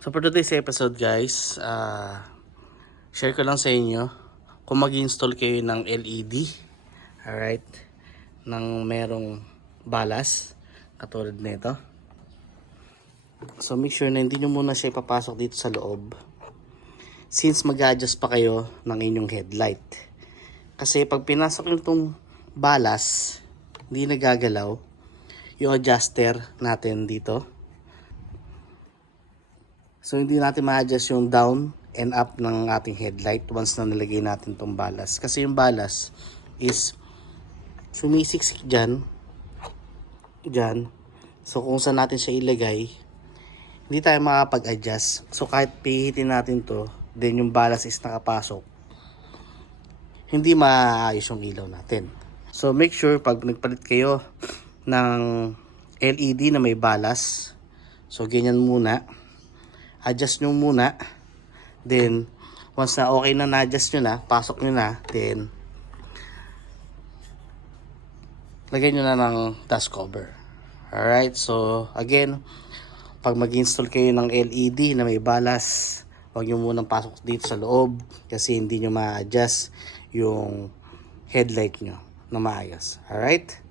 So for today's episode guys, ah share ko lang sa inyo kung mag-install kayo ng LED, alright, ng merong balas, katulad nito. So make sure na hindi nyo muna siya ipapasok dito sa loob. Since mag-adjust pa kayo ng inyong headlight. Kasi pag pinasok nyo itong balas, hindi nagagalaw yung adjuster natin dito. So hindi natin ma-adjust yung down and up ng ating headlight once na nilagay natin tong balas. Kasi yung balas is sumisiksik dyan. Dyan. So kung saan natin siya ilagay, hindi tayo makapag-adjust. So kahit pihitin natin to, then yung balas is nakapasok, hindi maayos yung ilaw natin. So make sure pag nagpalit kayo ng LED na may balas, so ganyan muna, adjust nyo muna, then once na okay na na-adjust nyo na, pasok nyo na, then lagay nyo na ng dust cover. Alright, so again, pag mag-install kayo ng LED na may balas, huwag nyo munang pasok dito sa loob kasi hindi nyo ma-adjust yung headlight nyo na maayos. Alright?